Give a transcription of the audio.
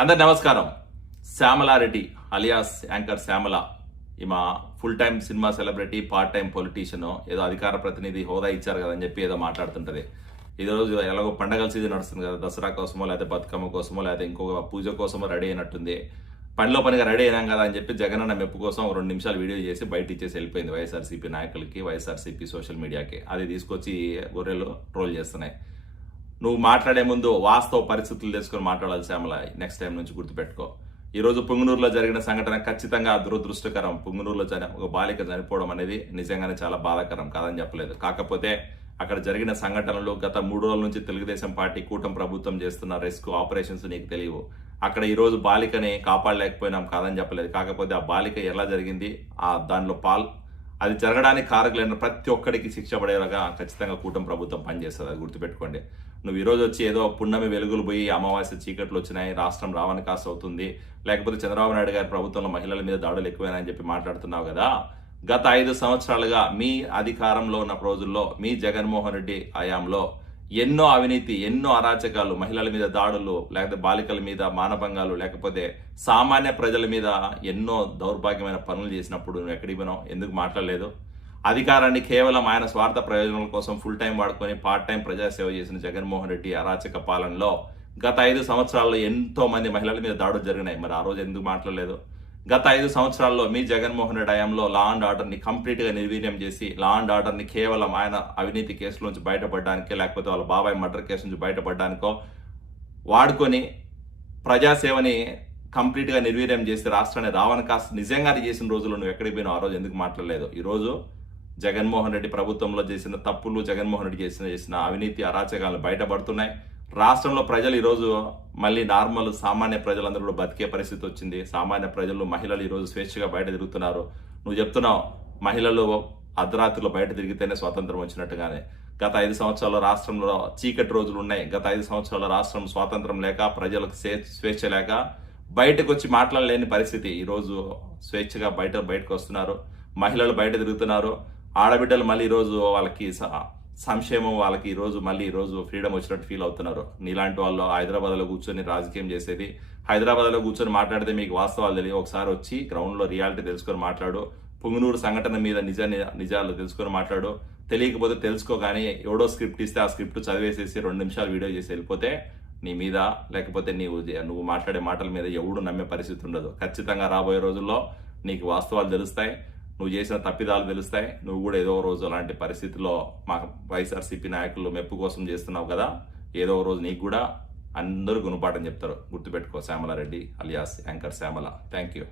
అందరి నమస్కారం. శ్యామలారెడ్డి alias anchor Shyamala ఈమె full time cinema celebrity, part time politician, ఏదో అధికార ప్రతినిధి హోదా ఇచ్చారు కదా అని చెప్పి ఏదో మాట్లాడుతుంటది. ఈ రోజు ఎలాగో పండగల సీజన్ నడుస్తుంది కదా, దసరా కోసమో లేకపోతే బతుకమ్మ కోసమో లేకపోతే ఇంకొక పూజ కోసమో రెడీ అయినట్టుంది. పనిలో పనిగా రెడీ అయినాం కదా అని చెప్పి జగన్ అన్న మెప్పు కోసం 2 నిమిషాలు వీడియో చేసి బయట ఇచ్చేసి వెళ్ళిపోయింది వైఎస్ఆర్సీపీ నాయకులకి, వైఎస్ఆర్సీపీ సోషల్ మీడియాకి. అది తీసుకొచ్చి గొర్రెలు ట్రోల్ చేస్తున్నాయి. నువ్వు మాట్లాడే ముందు వాస్తవ పరిస్థితులు తెలుసుకొని మాట్లాడాలి శ్యామల. నెక్స్ట్ టైం నుంచి గుర్తుపెట్టుకో. ఈ రోజు పుంగనూరులో జరిగిన సంఘటన ఖచ్చితంగా దురదృష్టకరం. పుంగనూరులో ఒక బాలిక చనిపోవడం అనేది నిజంగానే చాలా బాధాకరం, కాదని చెప్పలేదు. కాకపోతే అక్కడ జరిగిన సంఘటనలు గత 3 రోజుల నుంచి తెలుగుదేశం పార్టీ కూటమి ప్రభుత్వం చేస్తున్న రెస్క్యూ ఆపరేషన్స్ నీకు తెలియవు. అక్కడ ఈ రోజు బాలికని కాపాడలేకపోయినాం, కాదని చెప్పలేదు. కాకపోతే ఆ బాలిక ఎలా జరిగింది, దానిలో అది జరగడానికి కారకులైన ప్రతి ఒక్కడికి శిక్ష పడేలాగా ఖచ్చితంగా కూటమి ప్రభుత్వం పనిచేస్తుంది. అది గుర్తుపెట్టుకోండి. నువ్వు ఈరోజు వచ్చి ఏదో పున్నమి వెలుగులు పోయి అమావాస్య చీకట్లు వచ్చినాయి, రాష్ట్రం రావని కాస్త అవుతుంది, లేకపోతే చంద్రబాబు నాయుడు గారి ప్రభుత్వంలో మహిళల మీద దాడులు ఎక్కువైనాయని చెప్పి మాట్లాడుతున్నావు కదా. గత 5 సంవత్సరాలుగా మీ అధికారంలో ఉన్న రోజుల్లో మీ జగన్మోహన్ రెడ్డి హయాంలో ఎన్నో అవినీతి, ఎన్నో అరాచకాలు, మహిళల మీద దాడులు, లేకపోతే బాలికల మీద మానభంగాలు, లేకపోతే సామాన్య ప్రజల మీద ఎన్నో దౌర్భాగ్యమైన పనులు చేసినప్పుడు నువ్వు ఎక్కడికి పోయినావు? ఎందుకు మాట్లాడలేదు? అధికారాన్ని కేవలం ఆయన స్వార్థ ప్రయోజనాల కోసం ఫుల్ టైం వాడుకొని పార్ట్ టైం ప్రజాసేవ చేసిన జగన్మోహన్ రెడ్డి అరాచక పాలనలో గత 5 సంవత్సరాల్లో ఎంతో మంది మహిళల మీద దాడులు జరిగినాయి. మరి ఆ రోజు ఎందుకు మాట్లాడలేదు? గత 5 సంవత్సరాల్లో మీ జగన్మోహన్ రెడ్డి హయాంలో లా అండ్ ఆర్డర్ని కంప్లీట్గా నిర్వీర్యం చేసి, లా అండ్ ఆర్డర్ని కేవలం ఆయన అవినీతి కేసుల నుంచి బయటపడడానికే, లేకపోతే వాళ్ళ బాబాయ్ మర్డర్ కేసు నుంచి బయటపడడానికో వాడుకొని ప్రజాసేవని కంప్లీట్గా నిర్వీర్యం చేసి రాష్ట్రాన్ని రావణ కాస్త నిజంగానే చేసిన రోజుల్లో నువ్వు ఎక్కడికి పోయినావు? ఆ రోజు ఎందుకు మాట్లాడలేదు? ఈరోజు జగన్మోహన్ రెడ్డి ప్రభుత్వంలో చేసిన తప్పులు, జగన్మోహన్ రెడ్డి చేసిన అవినీతి అరాచకాలు బయటపడుతున్నాయి. రాష్ట్రంలో ప్రజలు ఈరోజు మళ్ళీ నార్మల్ సామాన్య ప్రజలందరూ కూడా బతికే పరిస్థితి వచ్చింది. సామాన్య ప్రజలు, మహిళలు ఈరోజు స్వేచ్ఛగా బయట తిరుగుతున్నారు. నువ్వు చెప్తున్నావు మహిళలు అర్ధరాత్రిలో బయట తిరిగితేనే స్వాతంత్రం వచ్చినట్టుగానే. గత 5 సంవత్సరాల రాష్ట్రంలో చీకటి రోజులు ఉన్నాయి. గత 5 సంవత్సరాల రాష్ట్రం స్వాతంత్రం లేక, ప్రజలకు స్వేచ్ఛ లేక బయటకు వచ్చి మాట్లాడలేని పరిస్థితి. ఈరోజు స్వేచ్ఛగా బయటకు వస్తున్నారు, మహిళలు బయట తిరుగుతున్నారు. ఆడబిడ్డలు మళ్ళీ ఈరోజు వాళ్ళకి సంక్షేమం, వాళ్ళకి ఈరోజు ఫ్రీడమ్ వచ్చినట్టు ఫీల్ అవుతున్నారు. నీలాంటి వాళ్ళు హైదరాబాద్లో కూర్చొని రాజకీయం చేసేది, హైదరాబాద్లో కూర్చొని మాట్లాడితే మీకు వాస్తవాలు తెలియదు. ఒకసారి వచ్చి గ్రౌండ్లో రియాలిటీ తెలుసుకొని మాట్లాడు. పుంగనూరు సంఘటన మీద నిజాలు తెలుసుకొని మాట్లాడు. తెలియకపోతే తెలుసుకో, కానీ ఎవడో స్క్రిప్ట్ ఇస్తే ఆ స్క్రిప్ట్ చదివేసేసి 2 నిమిషాలు వీడియో చేసి వెళ్ళిపోతే నీ మీద, లేకపోతే నువ్వు మాట్లాడే మాటల మీద ఎవడు నమ్మే పరిస్థితి ఉండదు. ఖచ్చితంగా రాబోయే రోజుల్లో నీకు వాస్తవాలు తెలుస్తాయి, నువ్వు చేసిన తప్పిదాలు తెలుస్తాయి. నువ్వు కూడా ఏదో రోజు అలాంటి పరిస్థితిలో మా వైఎస్ఆర్సీపీ నాయకులు మెప్పు కోసం చేస్తున్నావు కదా, ఏదో రోజు నీకు కూడా అందరూ గుణపాఠం చెప్తారు. గుర్తుపెట్టుకో. Shyamala Reddy alias anchor Shyamala. Thank you.